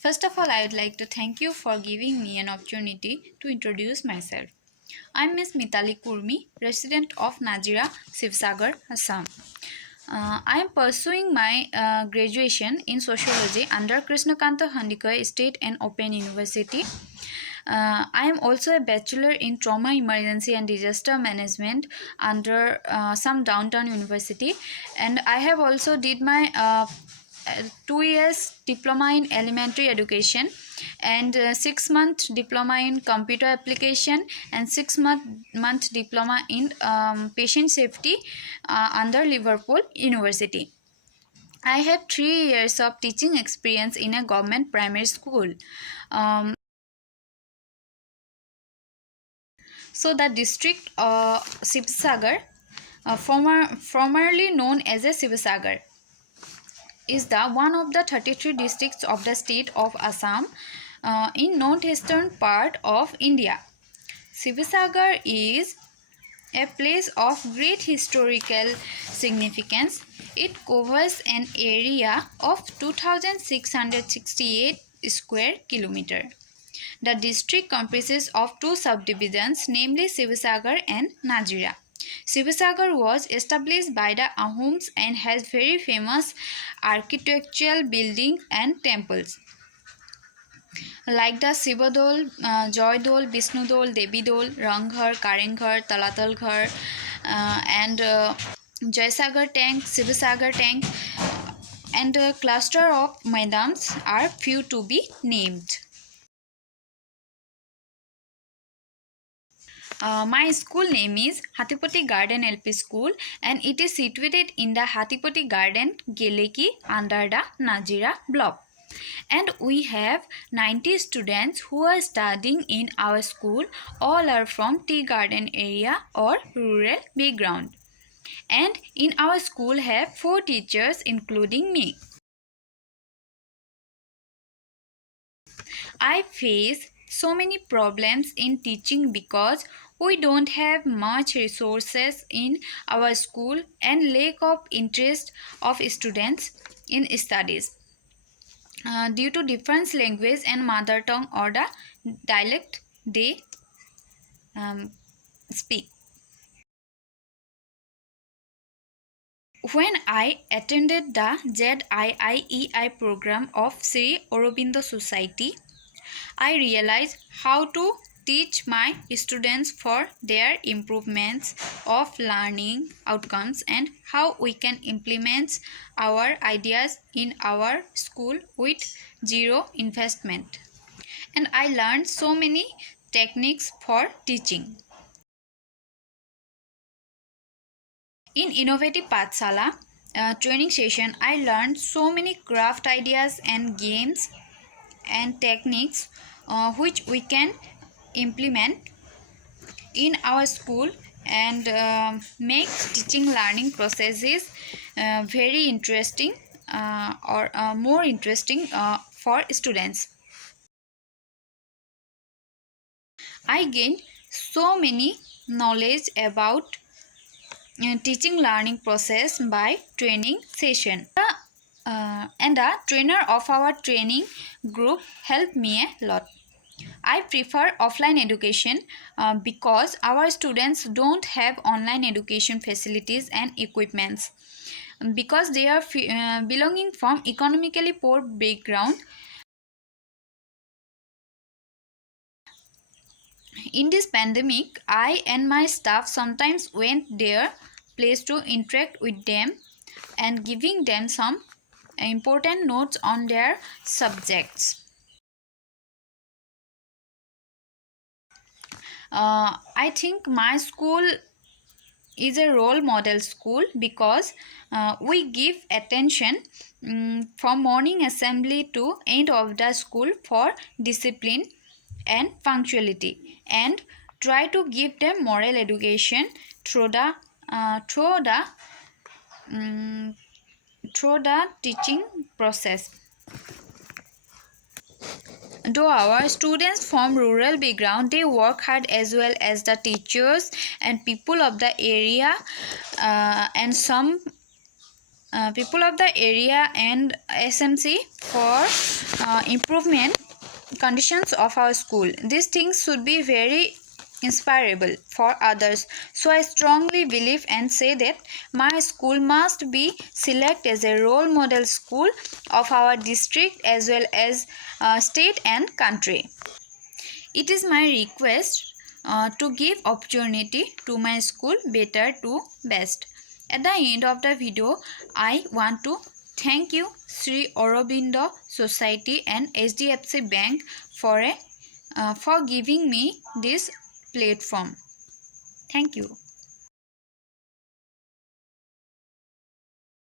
First of all, I would like to thank you for giving me an opportunity to introduce myself. I am Ms. Mitali Kurmi, resident of Nazira, Sivsagar, Assam. I am pursuing my graduation in sociology under Krishnakanta Handikar State and Open University. I am also a bachelor in trauma, emergency, and disaster management under some downtown university, and I have also did my 2 years diploma in elementary education and 6 month diploma in computer application and 6 month diploma in patient safety under Liverpool University. I have 3 years of teaching experience in a government primary school. So the district Sivsagar, formerly known as a Sivsagar, is the one of the 33 districts of the state of Assam in northeastern part of India. Sivsagar is a place of great historical significance. It covers an area of 2668 square kilometer. The district comprises of two subdivisions, namely Sivsagar and Nazira. Sivsagar was established by the Ahoms and has very famous architectural buildings and temples like the Sivadol, Joydol, Vishnudol, Devidol, Ranghar, Karenghar, Talatal Ghar, and Jaisagar Tank, Sivsagar Tank, and a cluster of Maidans are few to be named. My school name is Hatipati Garden LP School and it is situated in the Hatipati Garden, Geleki under the Nazira block. And we have 90 students who are studying in our school. All are from tea garden area or rural background. And in our school have 4 teachers including me. I face so many problems in teaching because we don't have much resources in our school and lack of interest of students in studies due to different language and mother tongue or the dialect they speak. When I attended the ZIIEI program of Sri Aurobindo Society, I realized how to teach my students for their improvements of learning outcomes and how we can implement our ideas in our school with zero investment. And I learned so many techniques for teaching. In Innovative Pathshala training session, I learned so many craft ideas and games and techniques which we can implement in our school and make teaching learning processes very interesting or more interesting for students. I gained so many knowledge about teaching learning process by training session. And the trainer of our training group helped me a lot. I prefer offline education because our students don't have online education facilities and equipments. Because they are belonging from economically poor background. In this pandemic, I and my staff sometimes went their place to interact with them and giving them some important notes on their subjects. I think my school is a role model school because we give attention from morning assembly to end of the school for discipline and punctuality and try to give them moral education through the teaching process. Though our students from rural background, they work hard as well as the teachers and people of the area and some people of the area and SMC for improvement conditions of our school. These things should be very inspirable for others. So I strongly believe and say that my school must be selected as a role model school of our district as well as state and country. It is my request to give opportunity to my school better to best. At the end of the video, I want to thank you Sri Aurobindo Society and HDFC Bank for giving me this platform. Thank you.